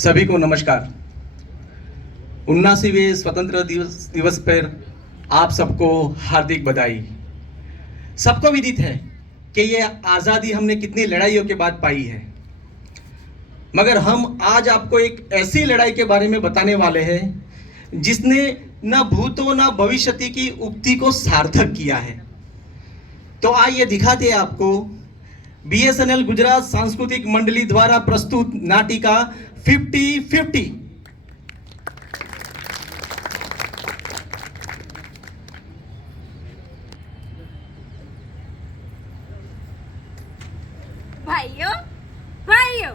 सभी को नमस्कार। 79वें स्वतंत्र दिवस पर आप सबको हार्दिक बधाई। सबको विदित है कि ये आज़ादी हमने कितनी लड़ाइयों के बाद पाई है, मगर हम आज आपको एक ऐसी लड़ाई के बारे में बताने वाले हैं जिसने न भूतो न भविष्यति की उक्ति को सार्थक किया है। तो आइए दिखाते हैं आपको बीएसएनएल गुजरात सांस्कृतिक मंडली द्वारा प्रस्तुत नाटिका 50-50। भाइयों भाइयों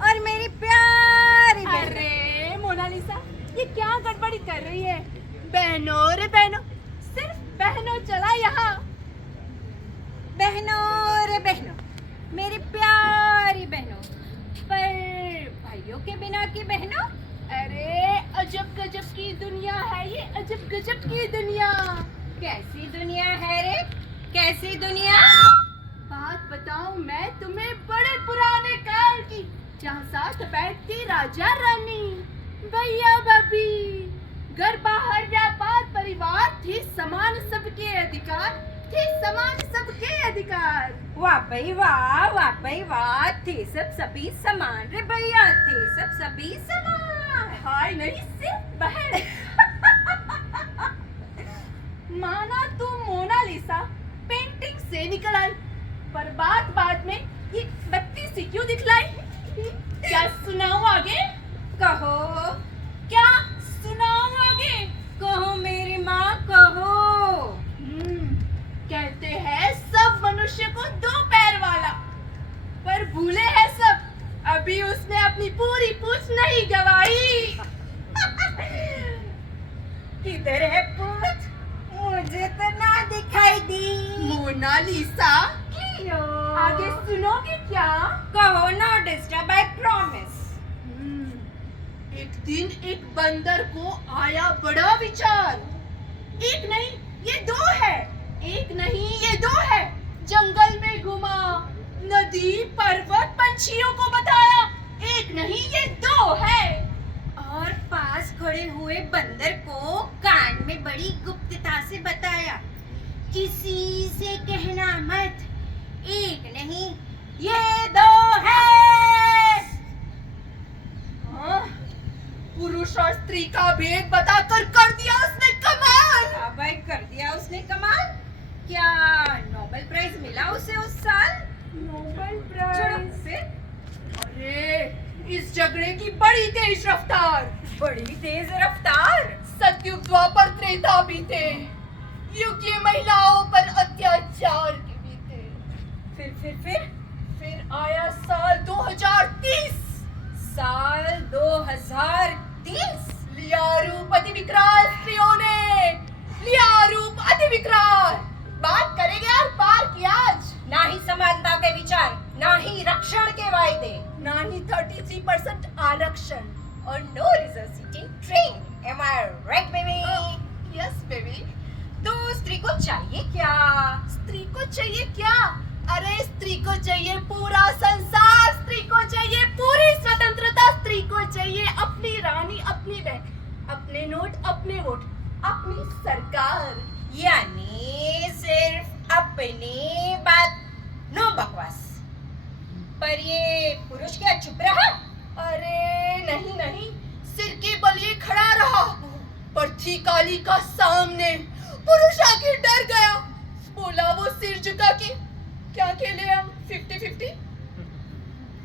और मेरी प्यारी अरे मोनालिसा, ये क्या गड़बड़ी कर रही है? बहनों रे बहनों, सिर्फ बहनों चला यहाँ। बहनों रे बहनों, मेरी प्यारी बहनों, पर भाइयों के बिना की बहनों। अरे अजब गजब की दुनिया है ये, अजब गजब की दुनिया। कैसी दुनिया है रे, कैसी दुनिया? बात बताऊं मैं तुम्हें बड़े पुराने काल की, जहाँ साथ बैठती राजा रानी, भैया भाभी, घर बाहर व्यापार परिवार, थी समान सबके अधिकार, थी समान सबके अधिकार। वाह भाई वाह, वाह भाई वाह, थे सब सभी समान रे भैया, थे सब सभी समान। हाय नहीं, सिर्फ बहन। माना तू मोनालिसा पेंटिंग से निकल आई, पर बात में ये बत्ती सी क्यों दिखलाई? क्या सुनाऊं आगे? कहो, क्या सुनाऊं आगे? कहो मेरी माँ कहो। कहते हैं सब मनुष्य को दो पैर वाला, पर भूले हैं सब, अभी उसने अपनी पूरी पूंछ नहीं गवाई। किधर है पूंछ? मुझे तो ना दिखाई दी। मोनालिसा, आगे सुनोगे क्या? कहो, नो डिस्टर्ब, आई प्रॉमिस। एक दिन एक बंदर को आया बड़ा विचार, एक नहीं ये दो है, एक नहीं ये दो है। जंगल में घुमा, नदी पर्वत पंछियों को बताया, एक नहीं ये दो है। और पास खड़े हुए बंदर को कान में बड़ी गुप्तता से बताया, किसी से कहना मत, एक नहीं ये दो है। पुरुष और स्त्री का भेद बताकर कर दिया उसने कमाल। हाँ भाई, कर दिया उसने कमाल। क्या नोबेल प्राइज मिला उसे उस साल? नोबेल छोड़ो प्राइज? फिर। अरे इस झगड़े की बड़ी तेज रफ्तार, बड़ी तेज रफ्तार। सतयुग द्वापर त्रेता बीते, युग की महिलाओं पर अत्याचार के बीते। फिर आया साल 2030। साल 2030। लिया रूप अति विकराल स्त्रियों ने, लिया रूप अति विकराल। बात करेंगे यार पार की आज। ना ही समानता के विचार, ना ही रक्षण के वायदे, ना ही 33% आरक्षण और no reserve seating train. Am I right, baby? Yes baby. तो स्त्री को चाहिए क्या? स्त्री को चाहिए क्या? अरे स्त्री को चाहिए पूरा संसार, स्त्री को चाहिए पूरी स्वतंत्रता, स्त्री को चाहिए अपनी रानी, अपनी बैंक, अपने नोट, अपने वोट, अपनी सरकार। यानी सिर्फ अपनी बात, नो बकवास। पर ये पुरुष क्या चुप रहा? अरे नहीं, सिर के बल ये खड़ा रहा, पर थी काली का सामने। पुरुष आखिर डर गया, बोला वो सिर झुका के, क्या खेले हम 50-50?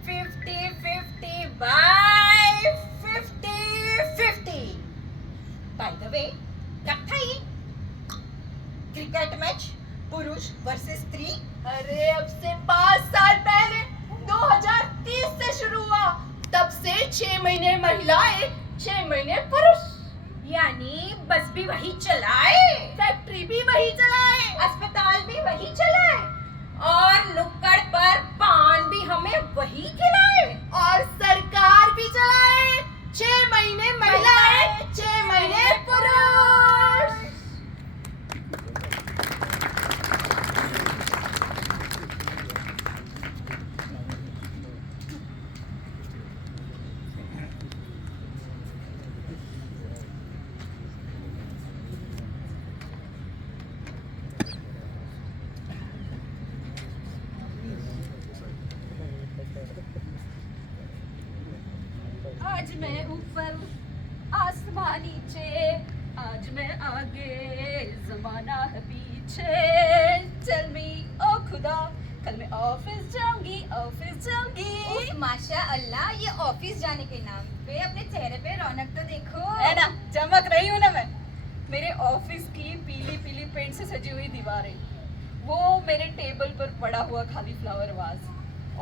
50-50 बाय 50-50। बाय द वे, कब था ये क्रिकेट मैच पुरुष वर्सेस स्त्री? अरे अब से 5 साल पहले 2030 से शुरू हुआ, तब से 6 महीने महिलाएं, 6 महीने पुरुष। यानी बस भी वही चलाए, फैक्ट्री भी वही चलाए, अस्पताल भी वही चलाए, और नुक्कड़ पर पान भी हमें वही खिलाए, और सरकार भी चलाए। 6 महीने महिलाएं, 6 महीने पुरुष। आज मैं ऊपर आसमान नीचे, आज मैं आगे जमाना है पीछे। टेल मी ओ खुदा, कल मैं ऑफिस जाऊंगी, ऑफिस जाऊंगी। उफ, माशा अल्लाह, ये ऑफिस जाने के नाम पे अपने चेहरे पे रौनक तो देखो। है ना, चमक रही हूँ ना मैं। मेरे ऑफिस की पीली पीली पेंट से सजी हुई दीवारें, वो मेरे टेबल पर पड़ा हुआ खाली फ्लावर वाज,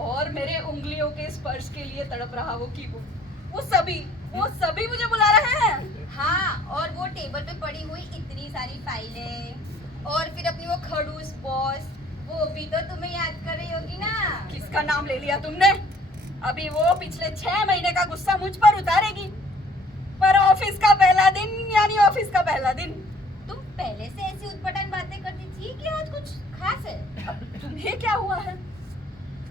और मेरे उंगलियों के स्पर्श के लिए तड़प रहा वो कीबोर्ड, वो सभी मुझे बुला रहे हैं। हाँ, और वो टेबल पे पड़ी हुई इतनी सारी फाइलें, और फिर अपनी वो खड़ूस बॉस, वो भी तो तुम्हें याद कर रही होगी ना। किसका नाम ले लिया तुमने? अभी वो पिछले 6 महीने का गुस्सा मुझ पर उतारेगी, पर ऑफिस का पहला दिन यानी ऑफिस का पहला दिन। तुम पहले से ऐसी उटपटांग बातें करती थी कि आज कुछ खास है? तुम्हें क्या हुआ है?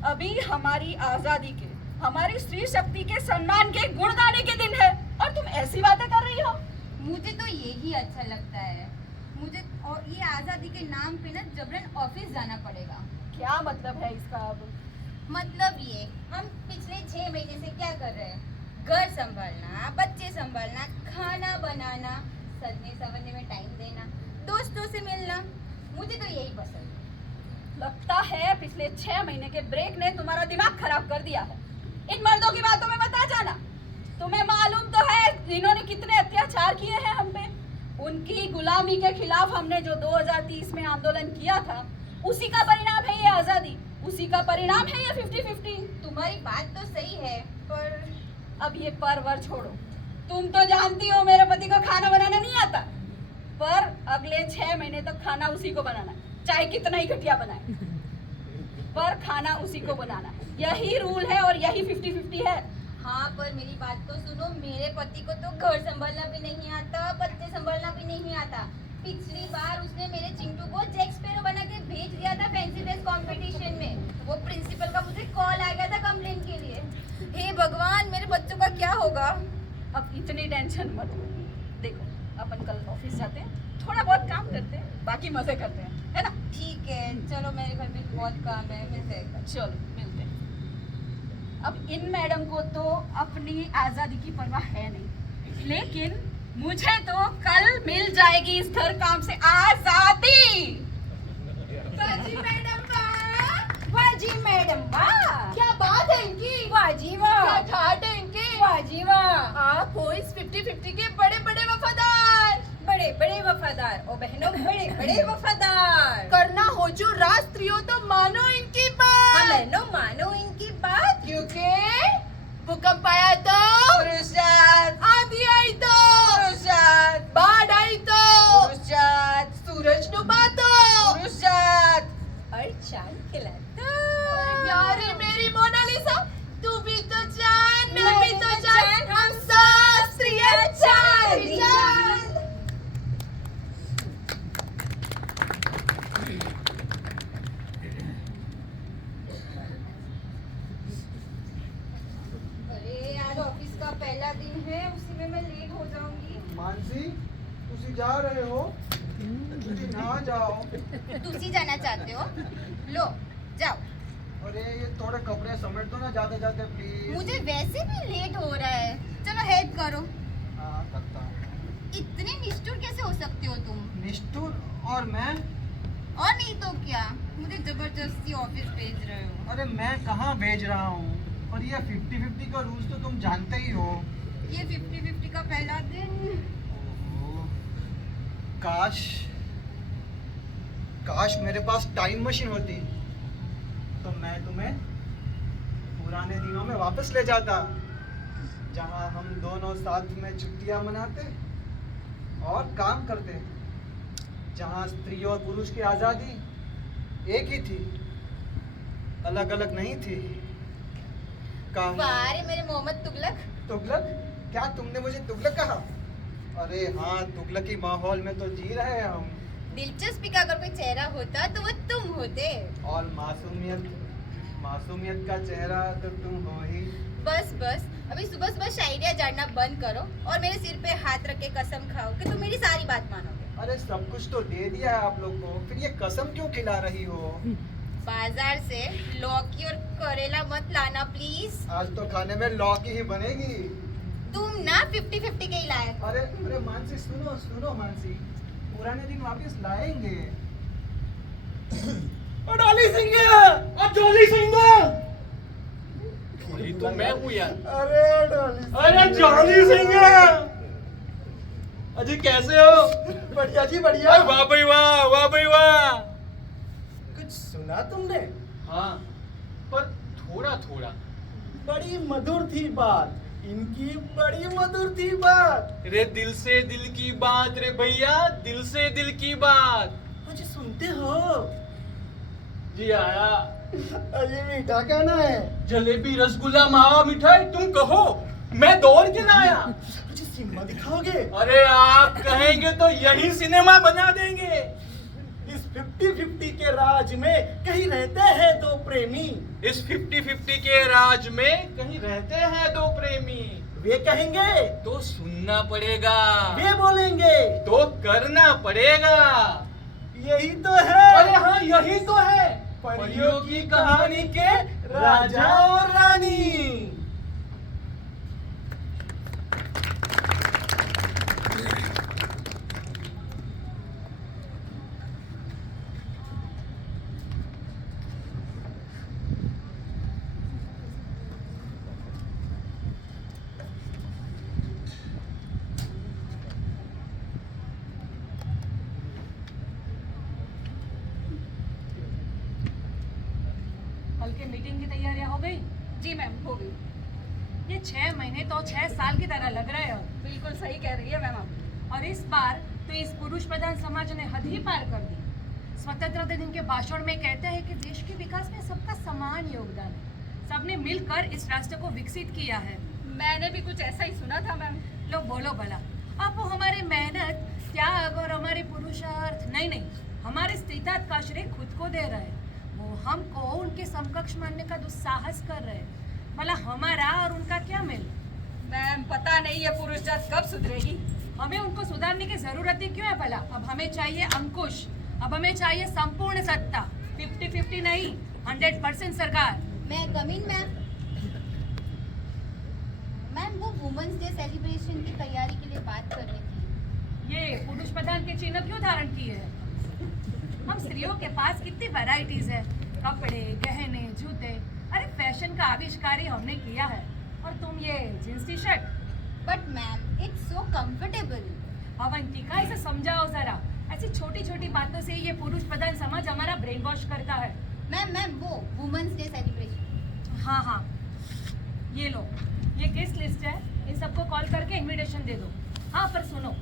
अभी हमारी आजादी के, हमारी स्त्री शक्ति के सम्मान के गुण गाने के दिन है, और तुम ऐसी बातें कर रही हो। मुझे तो यही अच्छा लगता है। मुझे और ये आजादी के नाम पे ना जबरन ऑफिस जाना पड़ेगा। क्या मतलब है इसका अब? मतलब ये, हम पिछले 6 महीने से क्या कर रहे हैं? घर संभालना, बच्चे संभालना, खाना बनाना, सजने संवरने में टाइम देना, दोस्तों से मिलना। मुझे तो यही पसंद है। लगता है पिछले 6 महीने के ब्रेक ने तुम्हारा दिमाग खराब कर दिया है। इन मर्दों की बातों में मत आ जाना। तुम्हें मालूम तो है इन्होंने कितने अत्याचार किए हैं हम पे। उनकी गुलामी के खिलाफ हमने जो 2030 में आंदोलन किया था, उसी का परिणाम है ये आजादी, उसी का परिणाम है ये 50-50। तुम्हारी बात तो सही है, पर अब ये परवर छोड़ो। तुम तो जानती हो मेरे पति को खाना बनाना नहीं आता, पर अगले 6 महीने तक खाना उसी को बनाना है, चाहे कितना ही घटिया बनाए, पर खाना उसी को बनाना है। यही रूल है और यही 50-50 है। हाँ, पर मेरी बात तो सुनो। मेरे पति को तो घर संभालना भी नहीं आता, बच्चे संभालना भी नहीं आता। पिछली बार उसने मेरे चिंटू को जैक स्पैरो बना के भेज दिया था फैंसी ड्रेस कंपटीशन में। वो प्रिंसिपल का मुझे कॉल आ गया था कंप्लेन के लिए। हे भगवान, मेरे बच्चों का क्या होगा? अब इतनी टेंशन मत लो। देखो, अपन कल ऑफिस जाते हैं, थोड़ा बहुत काम करते हैं, बाकी मजे करते हैं, है ना? ठीक है, चलो, मेरे घर में बहुत काम है, मिलते हैं। चलो मिलते हैं। अब इन मैडम को तो अपनी आजादी की परवाह है नहीं, लेकिन मुझे तो कल मिल जाएगी इस घर काम से आजादी। बाजी मैडम वाह! बाजी मैडम वाह! क्या बात है इनकी? बाजी वाह! क्या ठाट है इनकी? बाजी वाह! आप हो इस 50-50 के बड़े बड़े वफादार। बड़े बड़े वफादार, ओ बहनों, बड़े बड़े वफादार। करना हो जो राष्ट्रीय तो मानो इनकी बात। हाँ बहनों, मानो इनकी बात। क्योंकि भूकंप आया तो आंधी आई तो बाढ़ आई तो सूरज डूबा तो और चांद खिला तो। प्यारी मेरी मोनालिसा, तू भी तो जान, मैं भी तो जान, हम सब स्त्रियां चांद ही चांद। अरे आज ऑफिस का पहला दिन है, उसी में मैं लेट हो जाऊंगी। मानसी, तुसी जा रहे हो? तुसी ना जाओ। तुसी जाना चाहते हो? लो, जाओ। अरे ये थोड़े कपड़े समेट दो ना जाते जाते प्लीज। मुझे वैसे भी लेट हो रहा है, चलो हेल्प करो। हाँ, करता हूँ। इतने निष्ठुर कैसे हो सकते हो तुम? निष्ठुर? और मैं? और नहीं तो क्या, मुझे जबरदस्ती ऑफिस भेज रहे हो। अरे मैं कहाँ भेज रहा हूँ? और ये 50-50 का रूल्स तो तुम जानते ही हो। ये 50-50 का पहला दिन। ओहो, काश मेरे पास टाइम मशीन होती तो मैं तुम्हें पुराने दिनों में वापस ले जाता, जहाँ हम दोनों साथ में छुट्टियां मनाते और काम करते, जहाँ स्त्री और पुरुष की आज़ादी एक ही थी, अलग अलग नहीं थी। वाह रे मेरे मोहम्मद तुगलक। तुगलक? क्या तुमने मुझे तुगलक कहा? अरे हाँ, तुगलकी माहौल में तो जी रहे हैं हम। दिलचस्पी का अगर कोई चेहरा होता तो वो तुम होते। और मासूमियत का चेहरा तो तुम हो ही। बस बस, अभी सुबह सुबह शायरिया जानना बंद करो और मेरे सिर पे हाथ रख के कसम खाओ कि तुम मेरी सारी बात मानोगे। अरे सब कुछ तो दे दिया है आप लोग को, फिर ये कसम क्यों खिला रही हो? बाजार से लौकी और करेला मत लाना प्लीज। आज तो खाने में लौकी ही बनेगी। तुम ना 50-50 के ही लायक हो। अरे अरे मानसी, सुनो सुनो मानसी, पुराने दिन वापस लाएंगे। डॉली सिंह अब जॉली सिंह ये तो मैं हूँ यार। अरे डॉली, अरे जॉली सिंह अजी कैसे हो? बढ़िया जी बढ़िया। वाह भाई वाह, वाह भाई वाह। कुछ सुना तुमने? हाँ, पर थोड़ा थोड़ा। बड़ी मधुर थी बात, इनकी बड़ी मधुर थी बात। रे दिल से दिल की बात रे भैया, दिल से दिल की बात। मुझे सुनते हो? जी आया। अरे मीठा कहना है। जलेबी रसगुल्ला मावा मिठाई तुम कहो, मैं दौड़ के ना आया। मुझे सिनेमा दिखाओगे? अरे आप कहेंगे तो यही सिनेमा बना देंगे। इस 50-50 के राज में कहीं रहते हैं दो प्रेमी। इस 50-50 के राज में कहीं रहते हैं दो प्रेमी। वे कहेंगे तो सुनना पड़ेगा, वे बोलेंगे तो करना पड़ेगा। यही तो है। अरे हाँ, यही तो है परियों की कहानी के राजा और रानी। कल के मीटिंग की तैयारियां हो गई? जी मैम, हो गई। ये 6 महीने तो 6 साल की तरह लग रहे हो। बिल्कुल सही कह रही है मैम आप। और इस बार तो इस पुरुष प्रधान समाज ने हद ही पार कर दी। स्वतंत्रता दिन के भाषण में कहते हैं कि देश के विकास में सबका समान योगदान है, सबने मिलकर इस राष्ट्र को विकसित किया है। मैंने भी कुछ ऐसा ही सुना था मैम। लो बोलो भला, अब वो हमारी मेहनत, त्याग और हमारे पुरुषार्थ नहीं, हमारे स्थितार्थ का श्रेय खुद को दे रहे हैं। वो हमको उनके समकक्ष मानने का दुस्साहस कर रहे हैं। भला हमारा और उनका क्या मेल? मैम पता नहीं ये पुरुष जात कब सुधरेगी। हमें उनको सुधारने की जरूरत ही क्यों है भला? अब हमें चाहिए अंकुश, अब हमें चाहिए संपूर्ण सत्ता। 50-50 नहीं, 100% सरकार। मैं कम इन मैम। मैम वो वुमेन्स डे सेलिब्रेशन की तैयारी के लिए बात करनी थी। ये पुरुष प्रधान के चिन्ह क्यों धारण किए हैं? हम स्त्रियों के पास कितनी वैरायटीज है, कपड़े, गहने, जूते। अरे फैशन का आविष्कार ही हमने किया है। और तुम ये jeans T shirt. But ma'am it's so comfortable. Avantika, इसे समझाओ जरा। ऐसी छोटी छोटी बातों से ये पुरुष प्रधान समाज हमारा ब्रेन वॉश करता है। मैम वो वुमेन्स डे सेलिब्रेशन। हाँ, ये लो, ये गेस्ट लिस्ट है। इन सबको कॉल करके इनविटेशन दे दो। हाँ पर सुनो,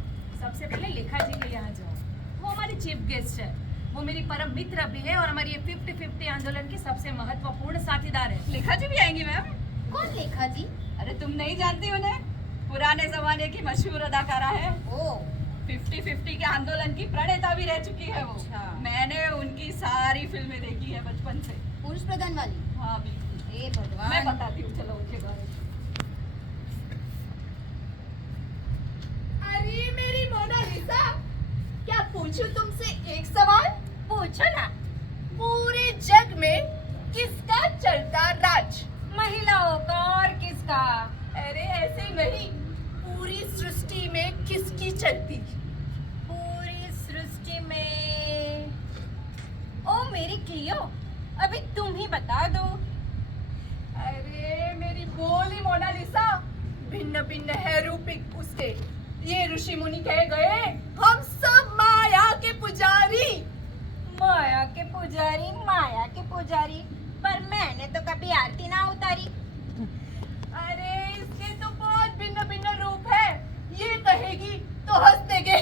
सबसे पहले लेखा जी के यहाँ जाओ, वो हमारी चीफ गेस्ट है। वो मेरी परम मित्र भी है और हमारी ये 50-50 आंदोलन की सबसे महत्वपूर्ण साथीदार है। लेखा जी भी आएंगी मैम। कौन लेखा जी? अरे तुम नहीं जानती उन्हें? पुराने जमाने की मशहूर अदाकारा है। ओ 50-50 के आंदोलन की प्रणेता भी रह चुकी है वो। अच्छा। मैंने उनकी सारी फिल्में देखी है बचपन से। पुरुष प्रधान वाली? हाँ बिल्कुल। हे भगवान। मैं बताती हूँ, चलो उनके बारे में। अरे मेरी मोनालिसा, क्या पूछूं तुमसे एक सवाल? पूछो ना। पूरे जग में किसका चलता राज? महिलाओं का और किसका? अरे ऐसे ही नहीं, पूरी सृष्टि में किसकी चलती? पूरी सृष्टि में ओ मेरी क्लियो, अभी तुम ही बता दो। अरे मेरी बोली मोनालिसा, भिन्न भिन्न है रूपिक उसके। ये ऋषि मुनि कह गए, हम सब माया के पुजारी। माया के पुजारी, माया के पुजारी, पर मैंने तो कभी आरती ना उतारी। अरे इसके तो बहुत भिन्न भिन्न रूप है। ये कहेगी तो हंस देंगे,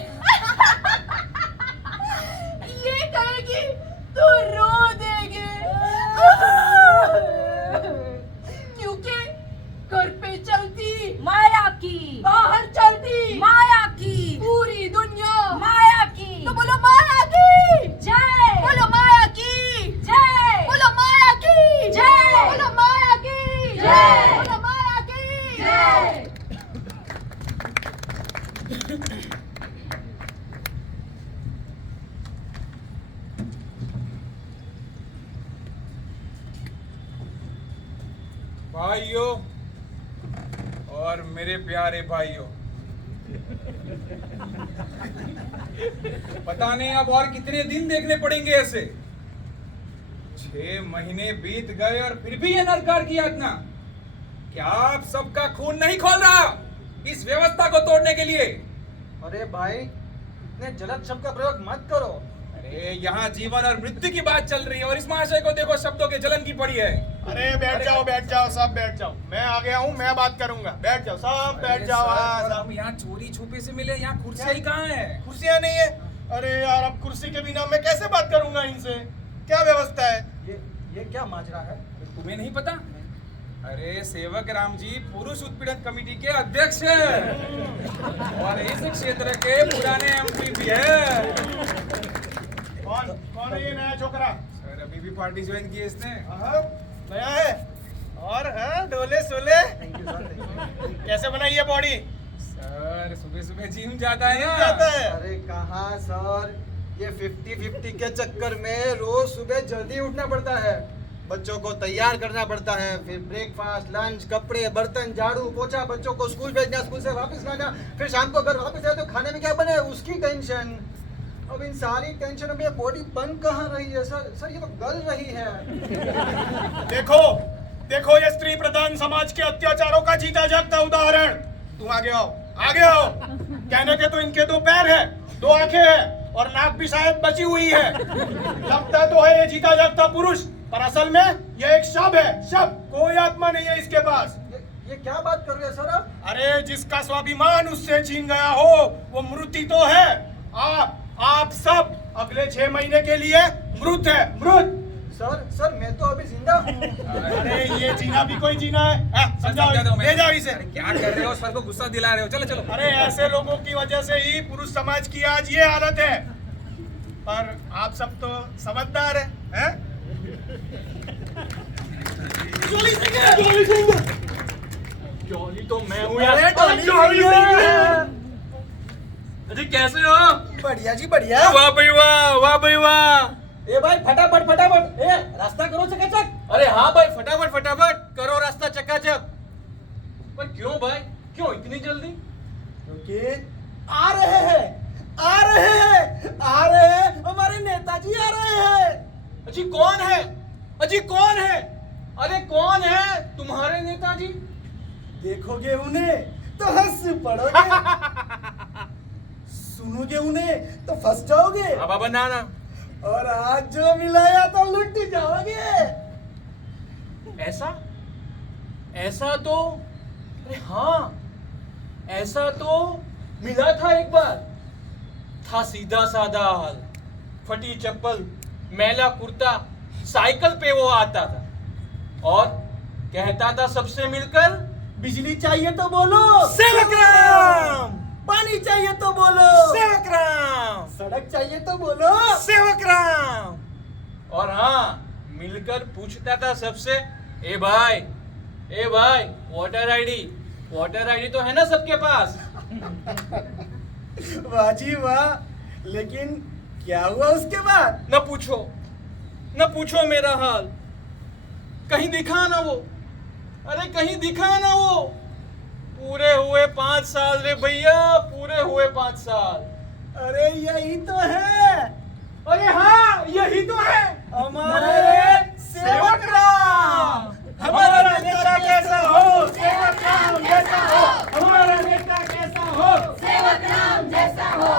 ये कहेगी तो रो देंगे, क्योंकि घर पे चलती माया की, बाहर चलती माया की, पूरी दुनिया माया की। तो बोलो माया की जय, बोलो माया की जय, बोलो माया की जय, बोलो माया की जय, बोलो माया की जय। भाइयों और मेरे प्यारे भाइयों, पता नहीं अब और कितने दिन देखने पड़ेंगे ऐसे। 6 महीने बीत गए और फिर भी ये नरकार की यातना। क्या आप सबका खून नहीं खोल रहा इस व्यवस्था को तोड़ने के लिए? अरे भाई, इतने जलद शब्द का प्रयोग मत करो। अरे यहाँ जीवन और मृत्यु की बात चल रही है और इस महाशय को देखो शब्दों के जलन की पड़ी है। अरे बैठ जाओ सब बैठ जाओ। मैं आ गया हूँ, मैं बात करूंगा। बैठ जाओ सब, बैठ जाओ। हाँ सर, सब। हम यहाँ चोरी छुपे से मिले, यहाँ कुर्सियाँ ही कहाँ है? कुर्सियाँ नहीं है? अरे यार, अब कुर्सी के बिना मैं कैसे बात करूंगा इनसे? क्या व्यवस्था है? ये क्या माजरा है? तुम्हें नहीं पता? अरे सेवक राम जी पुरुष उत्पीड़न कमेटी के अध्यक्ष हैं और इस क्षेत्र के पुराने एमपी भी है। कौन है ये नया छोकरा? सर अभी भी पार्टी ज्वाइन की है इसने। नया है और डोले सोले कैसे बनाई है बॉडी? सर सुबह सुबह जिम जाता है ना। जाता है। अरे कहाँ सर, ये 50-50 के चक्कर में रोज सुबह जल्दी उठना पड़ता है, बच्चों को तैयार करना पड़ता है, फिर ब्रेकफास्ट, लंच, कपड़े, बर्तन, झाड़ू पोछा, बच्चों को स्कूल भेजना, स्कूल से वापस लाना, फिर शाम को घर वापस आए तो खाने में क्या बने उसकी टेंशन। अब इन सारी टेंशनों में बॉडी बन कहाँ रही है सर, ये तो गल रही है। देखो ये स्त्री प्रधान समाज के अत्याचारों का जीता जागता उदाहरण। तुम आगे आओ। कहने के तो इनके 2 पैर है, 2 आंखें हैं और नाक भी शायद बची हुई है। लगता तो है ये जीता जागता पुरुष, पर असल में ये एक शव है। कोई आत्मा नहीं है इसके पास। ये क्या बात कर रहे हैं सर आप? अरे जिसका स्वाभिमान उससे छीन गया हो वो मृत्यु तो है। आप सब अगले 6 महीने के लिए मृत है। सर मैं तो अभी जिंदा हूँ। अरे ये जीना भी कोई जीना है? समझाओ, ले जाओ इसे। क्या कर रहे हो? सर को गुस्सा दिला रहे हो। चलो चलो। अरे ऐसे लोगों की वजह से ही पुरुष समाज की आज ये हालत है। पर आप सब तो समझदार हैं? जॉली तो मैं हूँ अरे जी कैसे हो? बढ़िया जी बढ़िया। वाह भाई वाह। ए भाई फटाफट ए रास्ता करो चकाचक। अरे हाँ भाई फटाफट करो रास्ता चकाचक। पर क्यों भाई, क्यों इतनी जल्दी? क्योंकि आ रहे हैं हमारे नेताजी आ रहे हैं। अजी कौन है? अरे कौन है तुम्हारे नेताजी? देखोगे उन्हें तो हंस पड़ोगे, सुनोगे उन्हें तो फंस जाओगे, अब बनाना। और आज जो मिलाया तो लुट जाओगे। ऐसा तो अरे हाँ, ऐसा तो मिला था एक बार। था सीधा साधा हाल, फटी चप्पल, मैला कुर्ता, साइकिल पे वो आता था और कहता था सबसे मिलकर बिजली चाहिए तो बोलो सेवक राम, पानी चाहिए तो बोलो सेवक राम, सड़क चाहिए तो बोलो सेवक राम। और हाँ, मिलकर पूछता था सबसे, ए भाई वोटर आईडी तो है ना सबके पास? वाह जी वाह। लेकिन क्या हुआ उसके बाद? न पूछो मेरा हाल। कहीं दिखा ना वो, अरे कहीं दिखा ना वो। पूरे हुए 5 साल रे भैया, पूरे हुए 5 साल। अरे यही तो है, अरे हाँ यही तो है हमारे सेवक राम। हमारा नेता कैसा हो? सेवक राम जैसा हो। हमारा नेता कैसा हो? सेवक राम जैसा हो।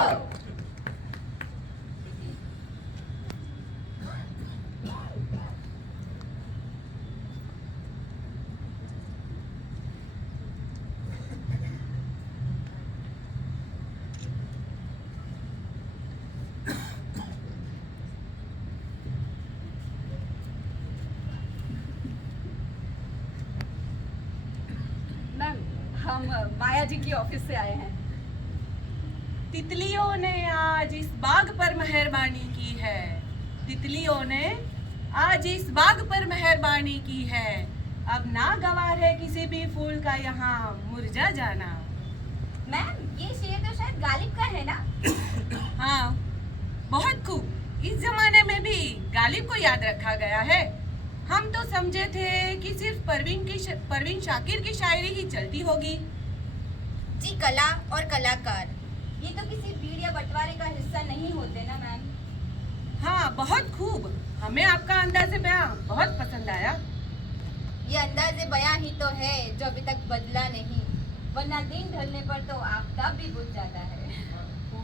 मैम, हम माया जी की ऑफिस से आए हैं। तितलियों ने आज इस बाग पर मेहरबानी की है। तितलियों ने आज इस बाग पर मेहरबानी की है। अब ना गवार है किसी भी फूल का यहाँ मुरझा जाना। मैम ये शेर तो शायद गालिब का है ना? हाँ, बहुत खूब। इस जमाने में भी गालिब को याद रखा गया है। हम तो समझे थे कि सिर्फ परवीन शाकिर की शायरी ही चलती होगी। जी कला और कलाकार ये तो किसी भीड़ या बंटवारे का हिस्सा नहीं होते ना मैम। हाँ, बहुत खूब। हमें आपका अंदाज़े बयां बहुत पसंद आया। ये अंदाज़े बयां ही तो है जो अभी तक बदला नहीं, वरना दिन ढलने पर तो आफताब भी बुझ जाता है।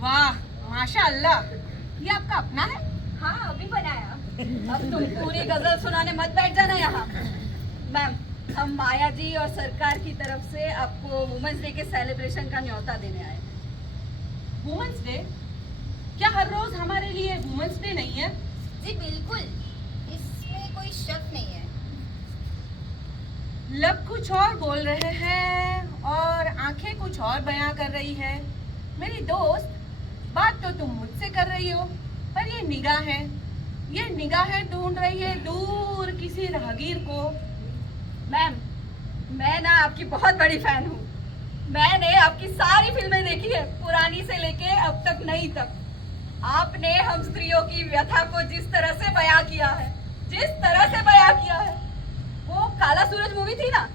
वाह, माशाअल्लाह। ये आपका अपना है? हाँ, अभी बनाया। अब तुम पूरी गजल सुनाने मत बैठ जाना यहाँ। मैम, हम माया जी और सरकार की तरफ से आपको वुमेन्स डे के सेलिब्रेशन का न्योता देने आए। Women's day? क्या हर रोज हमारे लिए वुमेन्स डे नहीं है? जी बिल्कुल, इसमें कोई शक नहीं है। लब कुछ और बोल रहे हैं और आंखें कुछ और बयां कर रही है। मेरी दोस्त, बात तो तुम मुझसे कर रही हो, पर ये निगाहें ढूंढ रही है दूर किसी राहगीर को। मैम, मैं ना आपकी बहुत बड़ी फैन हूँ। मैंने आपकी सारी फिल्में देखी है, पुरानी से लेके अब तक नई तक। आपने हम स्त्रियों की व्यथा को जिस तरह से बयां किया है, वो काला सूरज मूवी थी ना,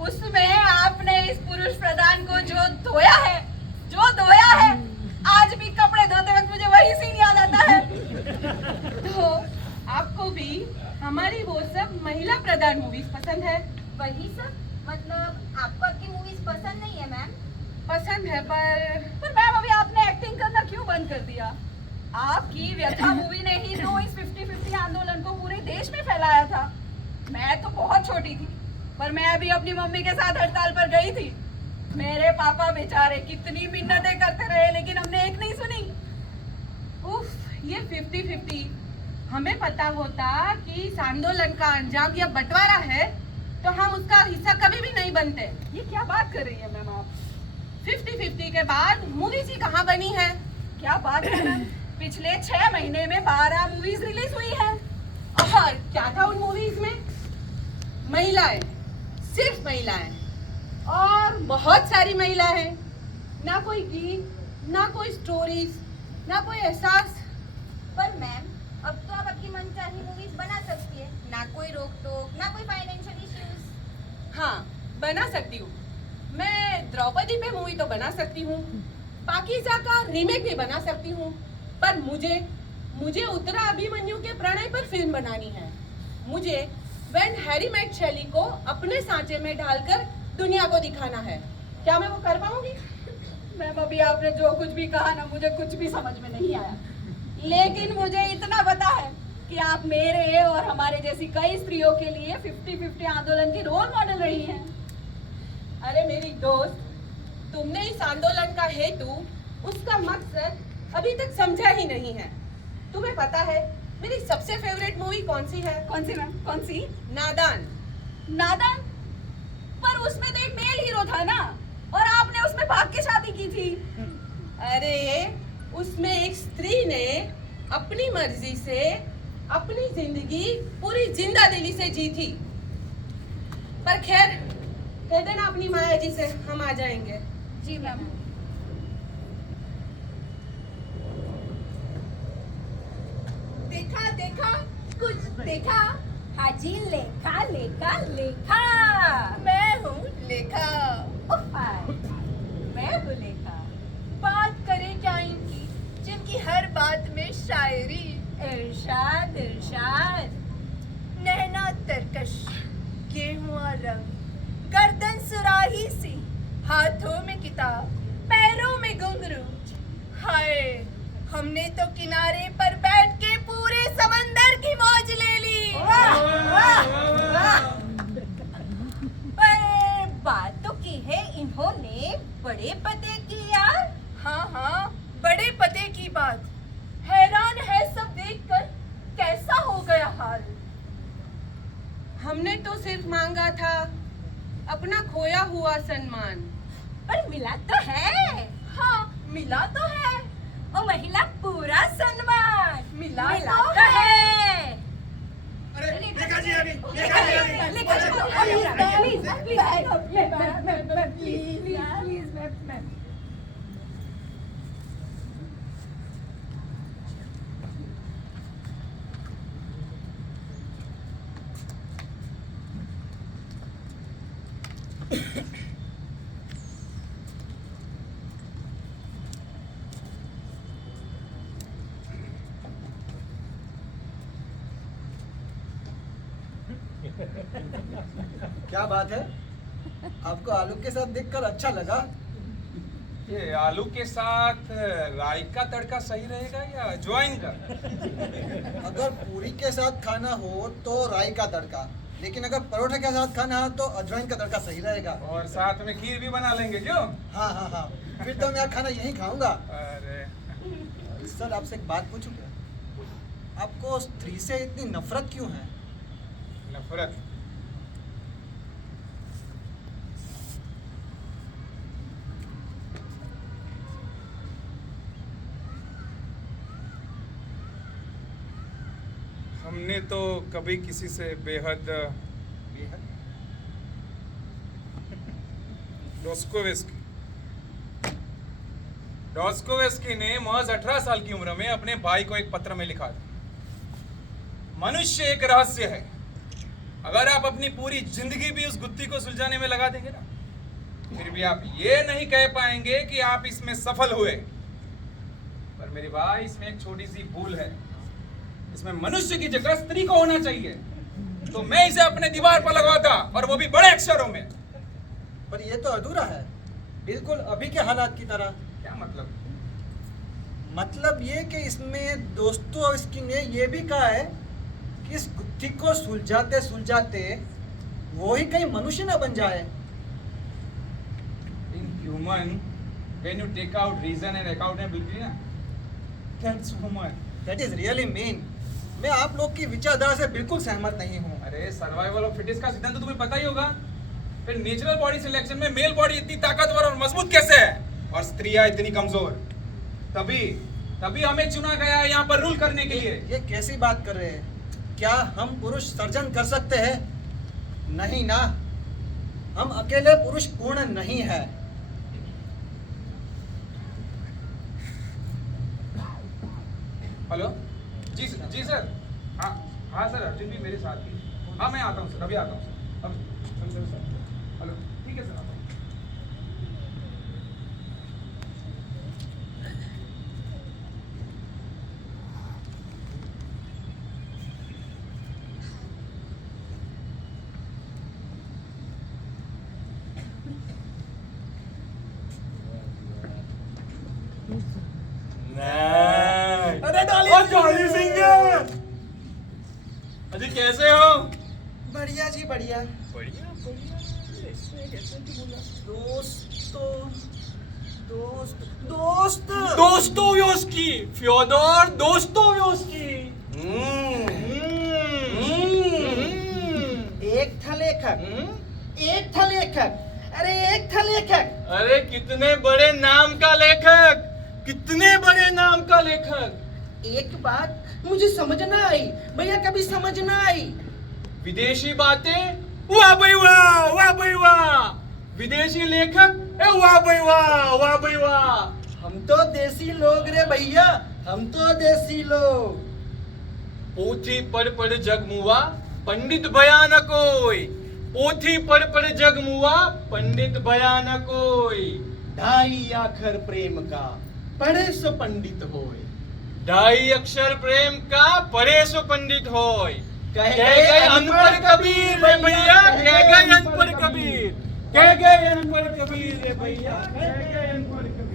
उसमें आपने इस पुरुष प्रधान को जो धोया है, आज भी कपड़े धोते वक्त मुझे वही सीन याद आता है। तो आपको भी हमारी वो सब महिला प्रधान मूवीज पसंद है? वही सब? मतलब आपको आपकी मूवीज पसंद नहीं है मैम? पसंद है, पर मैम, अभी आपने एक्टिंग करना क्यों बंद कर दिया? आपकी व्यथा मूवी ने ही तो इस 50-50 आंदोलन को पूरे देश में फैलाया था। मैं तो बहुत छोटी थी, पर मैं अभी अपनी मम्मी के साथ हड़ताल पर गई थी। मेरे पापा बेचारे कितनी मिन्नतें करते रहे, लेकिन हमने एक नहीं सुनी। उफ, ये 50-50। हमें पता होता कि इस आंदोलन का अंजाम या बंटवारा है तो हम उसका हिस्सा कभी भी नहीं बनते। ये क्या बात कर रही है मैम आप? 50-50 के बाद मूवीज ही कहाँ बनी है? क्या बात है मैम, पिछले 6 महीने में 12 मूवीज रिलीज हुई हैं। और क्या था उन मूवीज में? महिलाएं, सिर्फ महिलाएं, और बहुत सारी महिलाएं। ना कोई गीत, ना कोई स्टोरीज, ना कोई एहसास। पर मैम, अब तो आप आपकी मनचाही मूवीज बना सकती है, ना कोई रोक टोक, ना कोई फाइनेंशियल इश्यूज। हाँ, बना सकती हूँ। मैं द्रौपदी पे मूवी तो बना सकती हूँ, पाकीज़ा का रीमेक भी बना सकती हूँ, पर मुझे उत्तरा अभिमन्यु के प्रणय पर फिल्म बनानी है। मुझे व्हेन हैरी मेट शैली को अपने सांचे में डालकर दुनिया को दिखाना है। क्या मैं वो कर पाऊंगी? मैम, अभी आपने जो कुछ भी कहा ना, मुझे कुछ भी समझ में नहीं आया। लेकिन मुझे इतना पता है कि आप मेरे और हमारे जैसी कई स्त्रियों के लिए 50-50 आंदोलन की रोल मॉडल रही हैं। अरे मेरी दोस्त, तुमने इस आंदोलन का हेतु, उसका मकसद अभी तक समझा ही नहीं है। तुम्हें पता है मेरी सबसे फेवरेट मूवी कौन सी है? कौन सी मैम, कौन सी? नादान। नादान? पर उसमें तो एक मेल हीरो था ना, और आपने उसमें भाग के शादी की थी। अरे उसमें एक स्त्री ने अपनी मर्जी से अपनी जिंदगी पूरी जिंदा दिली से जी थी। पर खैर, कह देना अपनी माया जी से, हम आ जाएंगे। जी मैम। देखा कुछ देखा? हाजी लेखा लेखा लेखा। मैं हूँ लेखा। मैं हूँ लेखा। बात करें क्या इनकी, जिनकी हर बात में शायरी, इरशाद इरशाद। नैना तरकश, गेहुआ रंग, गर्दन सुराही सी, हाथों में किताब, पैरों में घुंघरू। हाय, हमने तो किनारे पर बैठ के पूरे समंदर की मौज ले ली। वाह वाह वाह। पर बात तो की है इन्होंने बड़े पते की यार। हाँ, बड़े पते की बात। हैरान है सब देखकर, कैसा हो गया हाल। हमने तो सिर्फ मांगा था अपना खोया हुआ सम्मान। पर मिला तो है। हाँ, मिला तो है। और महिला पूरा सम्मान मिला तो है। अरे लेखा जी आ गई, लेखा जी आ गई। प्लीज। क्या बात है, आपको आलू के साथ देखकर अच्छा लगा? ये आलू के साथ राई का तड़का सही रहेगा या अजवाइन का? अगर पूरी के साथ खाना हो तो राई का तड़का, लेकिन अगर परोठे के साथ खाना हो तो अजवाइन का तड़का सही रहेगा। और साथ में खीर भी बना लेंगे क्यों? हाँ हाँ हाँ, फिर तो मैं खाना यहीं खाऊंगा। अरे सर, आपसे एक बात पूछूं क्या? आपको स्त्री से इतनी नफरत क्यों है? नफरत? हमने तो कभी किसी से बेहद डॉस्कोवेस्की ने महज 18 साल की उम्र में अपने भाई को एक पत्र में लिखा था, मनुष्य एक रहस्य है, अगर आप अपनी पूरी जिंदगी भी उस गुत्थी को सुलझाने में लगा देंगे ना, फिर भी आप ये नहीं कह पाएंगे कि आप इसमें सफल हुए। पर मेरे भाई, इसमें एक छोटी सी भूल है, इसमें मनुष्य की जगह स्त्री को होना चाहिए, तो मैं इसे अपने दीवार पर लगवाता, और वो भी बड़े अक्षरों में। पर ये तो अधूरा है, बिल्कुल अभी के हालात की तरह। क्या मतलब? मतलब ये कि इसमें दोस्तों ने ये भी कहा है कि इस गुत्थी को सुलझाते सुलझाते वो ही कहीं मनुष्य ना बन जाए। In human, when you take out reason and accountability, ना, that's woman. That is really mean. मैं आप लोग की विचारधारा से बिल्कुल सहमत नहीं हूँ। अरे सर्वाइवल ऑफ फिटेस्ट का सिद्धांत तो तुम्हें पता ही होगा। फिर नेचुरल बॉडी सिलेक्शन में मेल बॉडी इतनी ताकतवर और मजबूत कैसे है, और स्त्रियां इतनी कमजोर? तभी हमें चुना गया है यहाँ पर रूल करने के लिए। ये कैसी बात कर रहे हैं? क्या हम पुरुष सर्जन कर सकते हैं? नहीं ना, हम अकेले पुरुष पूर्ण नहीं है। हेलो जी सर। हाँ सर, अर्जुन भी मेरे साथ ही। हाँ मैं आता हूँ सर, अभी आता हूँ सर। हेलो, ठीक है सर, आता हूँ। अरे डॉली सिंह, अजी कैसे हो? बढ़िया जी बढ़िया। बढ़िया। दोस्तोयोस्की, फ्योदोर दोस्तोयोस्की। एक था लेखक, अरे एक था लेखक। अरे कितने बड़े नाम का लेखक, कितने बड़े नाम का लेखक। एक बात मुझे समझ ना आई भैया, कभी समझ ना आई। विदेशी बातें, वाह भाई वाह, वाह भाई वाह। विदेशी लेखक, वाह भाई वाह, वाह भाई वाह। हम तो देसी लोग रे भैया, हम तो देसी लोग। पोथी पढ़ जग मुआ, पंडित भया न कोई। पोथी पढ़ जग मुआ, पंडित भया न कोई। ढाई आखर प्रेम का पढ़े सो पंडित होए। ढाई अक्षर प्रेम का पढ़े सो पंडित होय। कह गए अनपढ़ कबीर रे भैया, कह गए अनपढ़ कबीर, कह गए अनपढ़ कबीर रे भैया, कह गए अनपढ़ कबीर।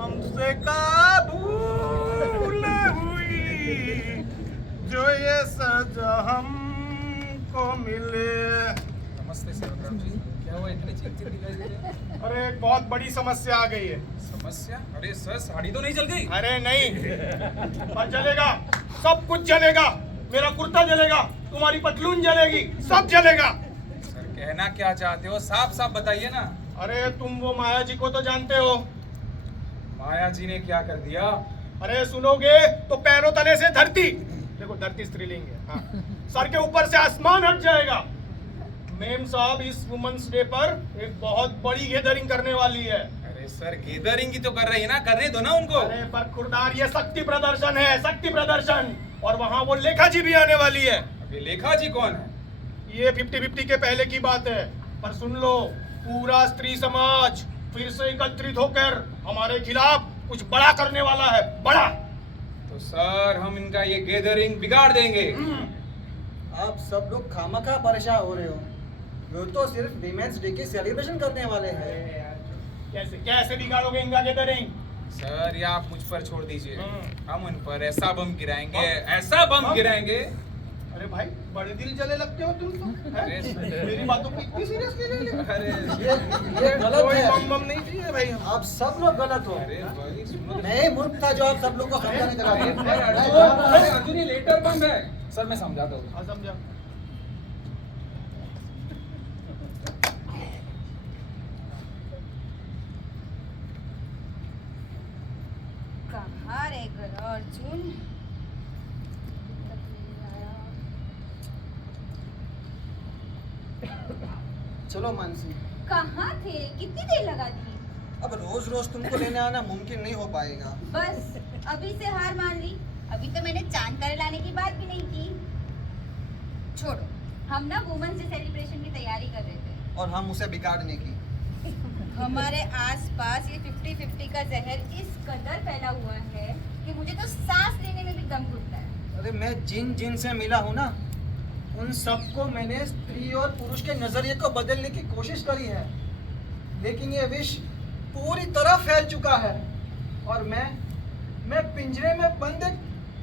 हमसे का भूल हुई जो ये सजा हमको मिले। नमस्ते सर जी, क्या हुआ, इतने चिंतित दिखाई दे रहे हैं? अरे एक बहुत बड़ी समस्या आ गई है। समस्या? अरे सर, साड़ी तो नहीं जल गई? अरे नहीं, पर जलेगा, सब कुछ जलेगा। मेरा कुर्ता जलेगा, तुम्हारी पतलून जलेगी, सब जलेगा। सर कहना क्या चाहते हो, साफ साफ बताइए ना। अरे तुम वो माया जी को तो जानते हो। माया जी ने क्या कर दिया? अरे सुनोगे तो पैरों तले से धरती, देखो धरती स्त्रीलिंग है, हाँ। सर के ऊपर से आसमान हट जाएगा। मेम साहब इस वुमेन्स डे पर एक बहुत बड़ी गैदरिंग करने वाली है। अरे सर गैदरिंग ही तो कर रही है ना, करने दो ना उनको। अरे पर खुरदार ये शक्ति प्रदर्शन है, शक्ति प्रदर्शन, और वहाँ वो लेखा जी भी आने वाली है। अभी लेखा जी कौन है? ये 50-50 के पहले की बात है, पर सुन लो, पूरा स्त्री समाज फिर से एकत्रित होकर हमारे खिलाफ कुछ बड़ा करने वाला है, बड़ा। तो सर हम इनका ये गैदरिंग बिगाड़ देंगे। आप सब लोग खामखा परेशान हो रहे हो, वो तो सिर्फ विमेंस डे की सेलिब्रेशन करने वाले हैं। कैसे कैसे बिगाड़ोगे इनका गैदरिंग? सर ये आप मुझ पर छोड़ दीजिए, हम उन पर ऐसा बम गिराएंगे, ऐसा बम गिराएंगे। अरे भाई बड़े दिल जले लगते हो तुम तो। अरे मेरी बातों को इतनी सीरियसली ले ले। अरे ये गलत कोई है। बम बम नहीं चाहिए भाई। आप सब लोग गलत हो। अरे भाई सुनो तो। मैं ही मूर्ख था जो आप सब लोग को समझाने का अरे अर्जुन ये लेटर बम है। सर मैं समझाता हूँ। हाँ समझा। कहाँ रह गया अर्जुन? चलो मानसी, कहाँ थे? कितनी देर लगा दी? अब रोज रोज तुमको लेने आना मुमकिन नहीं हो पाएगा। बस अभी से हार मान ली। अभी तो मैंने चांद तारे लाने की बात भी नहीं की। छोड़ो, हम ना वुमेन्स डे सेलिब्रेशन की तैयारी कर रहे थे और हम उसे बिगाड़ने की। हमारे आसपास ये 50-50 का जहर इस कदर फैला हुआ है कि मुझे तो सांस लेने में भी दम घुटता है। अरे मैं जिन जिन से मिला हूँ ना, उन सबको मैंने स्त्री और पुरुष के नजरिए को बदलने की कोशिश करी है, लेकिन ये विष पूरी तरह फैल चुका है और मैं पिंजरे में बंद एक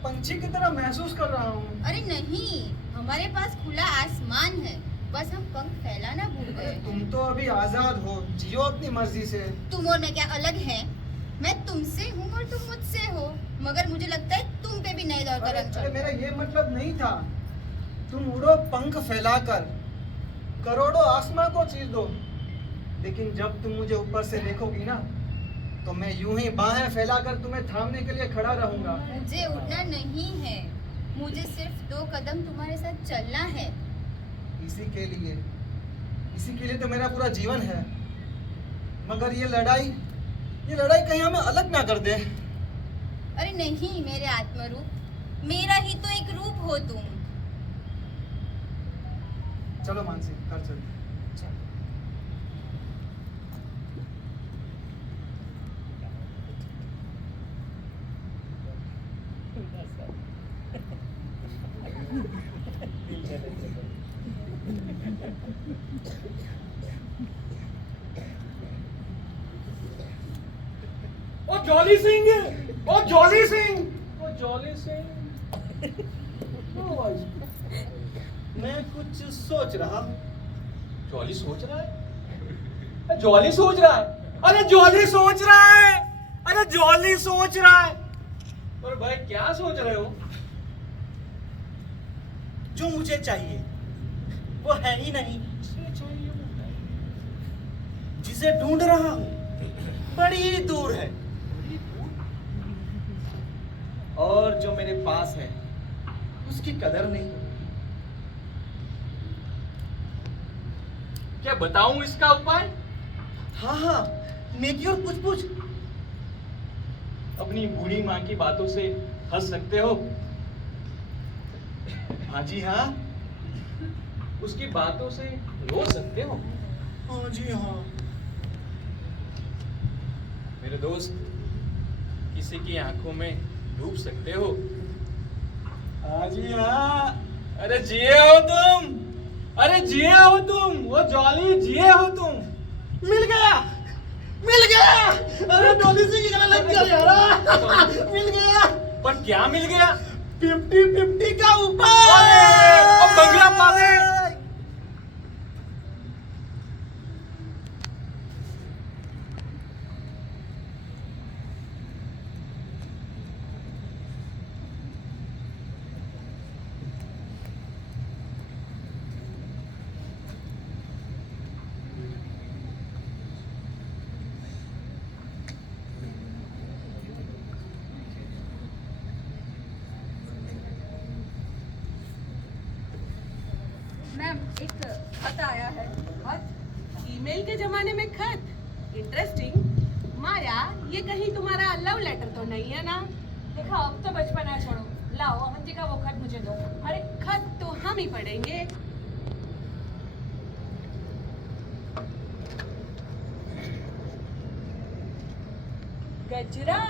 पंछी की तरह महसूस कर रहा हूँ। अरे नहीं, हमारे पास खुला आसमान है, बस हम पंख फैलाना भूल अरे गए। तुम तो अभी आजाद हो, जियो अपनी मर्जी से। तुम और मैं क्या अलग हैं? मैं तुमसे हूँ और तुम मुझसे हो, मगर मुझे लगता है तुम पे भी नए दौर का रंग चढ़ अरे गया। मेरा ये मतलब नहीं था। तुम उड़ो पंख फैलाकर, करोड़ों आसमां को चीर दो, लेकिन जब तुम मुझे ऊपर से देखोगी ना, तो मैं यूं ही बाहें फैलाकर तुम्हें थामने के लिए खड़ा रहूंगा। मुझे उड़ना नहीं है, मुझे सिर्फ 2 कदम तुम्हारे साथ चलना है। इसी के लिए तो मेरा पूरा जीवन है। मगर ये लड़ाई कहीं हमें अलग ना कर दे। अरे नहीं मेरे आत्मरूप, मेरा ही तो एक रूप हो तुम। चलो मानसी, कर चल। ओ जॉली सिंह, ओ जॉली सिंह, वो जॉली सिंह मैं कुछ सोच रहा हूँ। जॉली सोच रहा है? जॉली सोच रहा है? अरे जॉली सोच रहा है, अरे जॉली सोच रहा है। और भाई क्या सोच रहे हो? जो मुझे चाहिए वो है ही नहीं, जिसे ढूंढ रहा हूँ बड़ी ही दूर है, और जो मेरे पास है उसकी कदर नहीं। क्या बताऊं इसका उपाय? हाँ, नेकी और पूछ। अपनी बूढ़ी माँ की बातों से हंस सकते हो? हाँ जी हाँ। उसकी बातों से रो सकते हो? हाँ जी हाँ। मेरे दोस्त, किसी की आंखों में डूब सकते हो? हाँ जी हाँ। अरे जिए हो तुम, अरे जिए हो तुम, वो जॉली जिए हो तुम। मिल गया। अरे डॉली सिंह की गला लग गया यार। मिल गया। पर क्या मिल गया? 50-50 का अरे, उपाय। अब बंगला पाले। मैम एक खत आया है। खत? ईमेल के जमाने में खत? इंटरेस्टिंग। माया, ये कहीं तुम्हारा लव लेटर तो नहीं है ना? देखा, अब तो बचपना छोड़ो। लाओ अवंती का वो खत मुझे दो। अरे खत तो हम ही पढ़ेंगे। गजरा,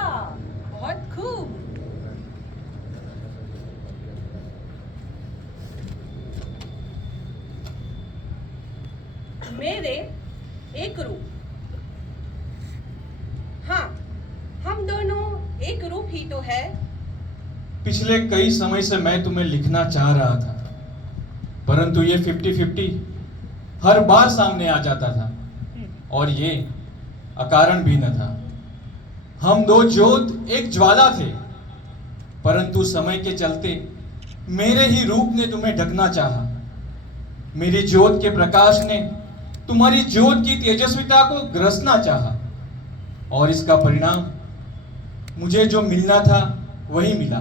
बहुत खूब। मेरे एक रूप। हाँ, हम दोनों एक रूप ही तो है। पिछले कई समय से मैं तुम्हें लिखना चाह रहा था, परंतु ये 50-50 हर बार सामने आ जाता था, और ये अकारण भी न था। हम दो ज्योत एक ज्वाला थे, परंतु समय के चलते मेरे ही रूप ने तुम्हें ढकना चाहा। मेरी ज्योत के प्रकाश ने तुम्हारी ज्योत की तेजस्विता को ग्रसना चाहा, और इसका परिणाम मुझे जो मिलना था वही मिला।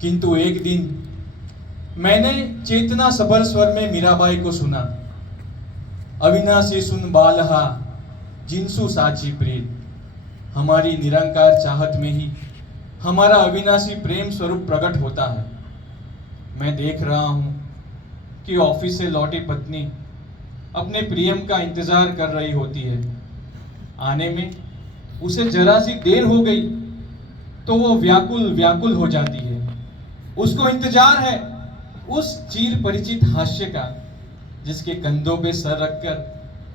किंतु एक दिन मैंने चेतना सबल स्वर में मीराबाई को सुना, अविनाशी सुन बालहा जिनसु साची प्रीत। हमारी निरंकार चाहत में ही हमारा अविनाशी प्रेम स्वरूप प्रकट होता है। मैं देख रहा हूं कि ऑफिस से लौटी पत्नी अपने प्रियम का इंतजार कर रही होती है। आने में उसे जरा सी देर हो गई तो वो व्याकुल व्याकुल हो जाती है। उसको इंतजार है उस चिर परिचित हास्य का, जिसके कंधों पे सर रखकर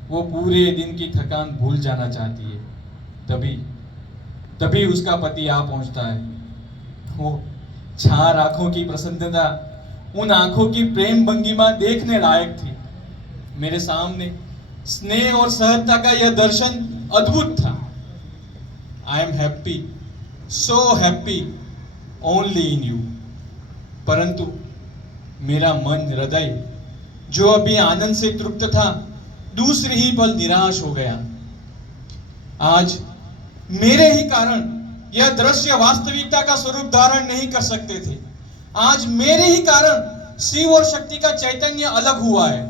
वो पूरे दिन की थकान भूल जाना चाहती है। तभी उसका पति आ पहुंचता है। वो चार आंखों की प्रसन्नता, उन आंखों की प्रेम भंगिमा देखने लायक थी। मेरे सामने स्नेह और सहजता का यह दर्शन अद्भुत था। I am happy, so happy only in you. परंतु मेरा मन हृदय जो अभी आनंद से तृप्त था, दूसरे ही पल निराश हो गया। आज मेरे ही कारण यह दृश्य वास्तविकता का स्वरूप धारण नहीं कर सकते थे। आज मेरे ही कारण शिव और शक्ति का चैतन्य अलग हुआ है।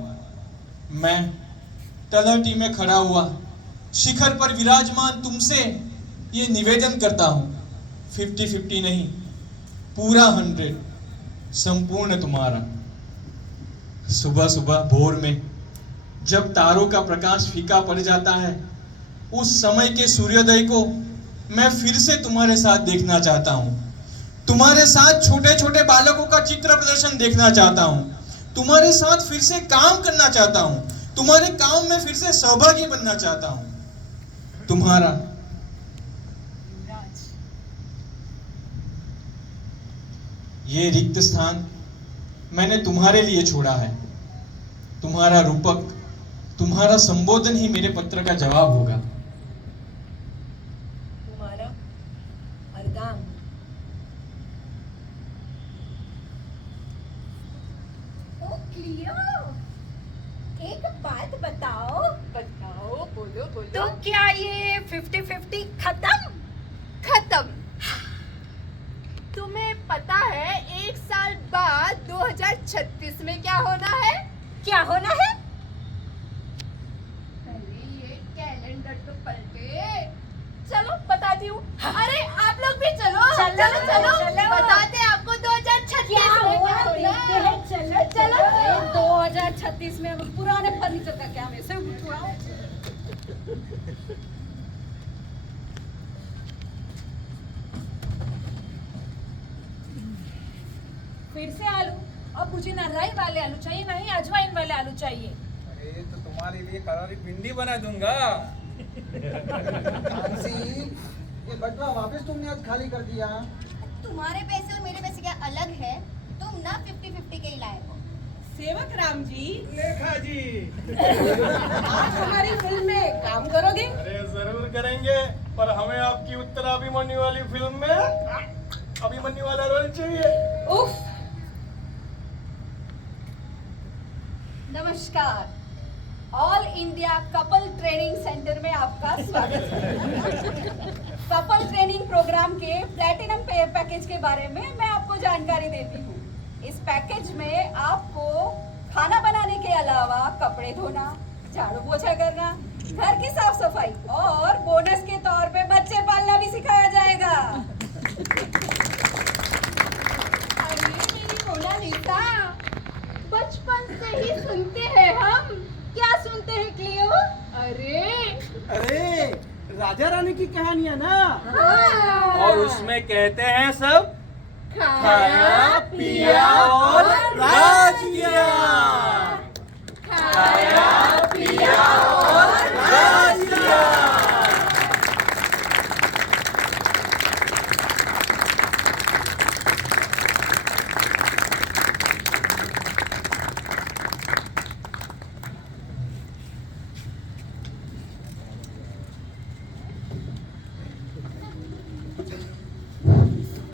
मैं तलहटी में खड़ा हुआ शिखर पर विराजमान तुमसे ये निवेदन करता हूं, 50-50 नहीं, पूरा 100 संपूर्ण तुम्हारा। सुबह सुबह भोर में जब तारों का प्रकाश फीका पड़ जाता है, उस समय के सूर्योदय को मैं फिर से तुम्हारे साथ देखना चाहता हूं। तुम्हारे साथ छोटे छोटे बालकों का चित्र प्रदर्शन देखना चाहता हूं। तुम्हारे साथ फिर से काम करना चाहता हूं। तुम्हारे काम में फिर से सहभागी बनना चाहता हूं। तुम्हारा ये रिक्त स्थान मैंने तुम्हारे लिए छोड़ा है। तुम्हारा रूपक, तुम्हारा संबोधन ही मेरे पत्र का जवाब होगा। तुम्हारा अर्धांग। ओ क्लियो, एक बात बताओ। बताओ, बोलो बोलो। तो क्या ये 50-50 खत्म? खत्म। तुम्हें पता है 1 साल बाद 2036 में क्या होना है? क्या होना है? पहले ये कैलेंडर तो पलटे। चलो बताती हूँ। अरे आप लोग भी चलो। चलो, चलो चलो। बताते हैं आपको 2036 क्या में होगा क्या देखते होना। हैं। चलो चलो। 2036 में हम पुराने फर्नीचर का क्या वैसे उठवाओ। फिर से आलू। अब मुझे ना राई वाले आलू चाहिए, ना ही अजवाइन वाले आलू चाहिए। अरे तो तुम्हारे लिए करारी भिंडी बना दूंगा। मानसी, ये बटवा वापस तुमने आज खाली कर दिया। तुम्हारे पैसे और मेरे पैसे क्या अलग है? तुम ना 50-50 के ही लायक हो। सेवक राम जी, लेखा जी, आप हमारी फिल्म में काम करोगे? अरे जरूर करेंगे, पर हमें आपकी उत्तराभिमन्यु वाली फिल्म में अभिमन्यु वाला रोल चाहिए। उफ। नमस्कार, all India couple training centre में आपका स्वागत है। कपल ट्रेनिंग प्रोग्राम के प्लैटिनम पैकेज के बारे में मैं आपको जानकारी देती हूँ। इस पैकेज में आपको खाना बनाने के अलावा कपड़े धोना, झाड़ू पोछा करना, घर की साफ सफाई और बोनस के तौर पे बच्चे पालना भी सिखाया जाएगा। अरे मेरी मोनालिसा, बचपन से ही सुनते हैं हम। क्या सुनते हैं क्लियो? अरे राजा रानी की कहानियां ना। हाँ। और उसमें कहते हैं सब खाया पिया और राज किया। खाया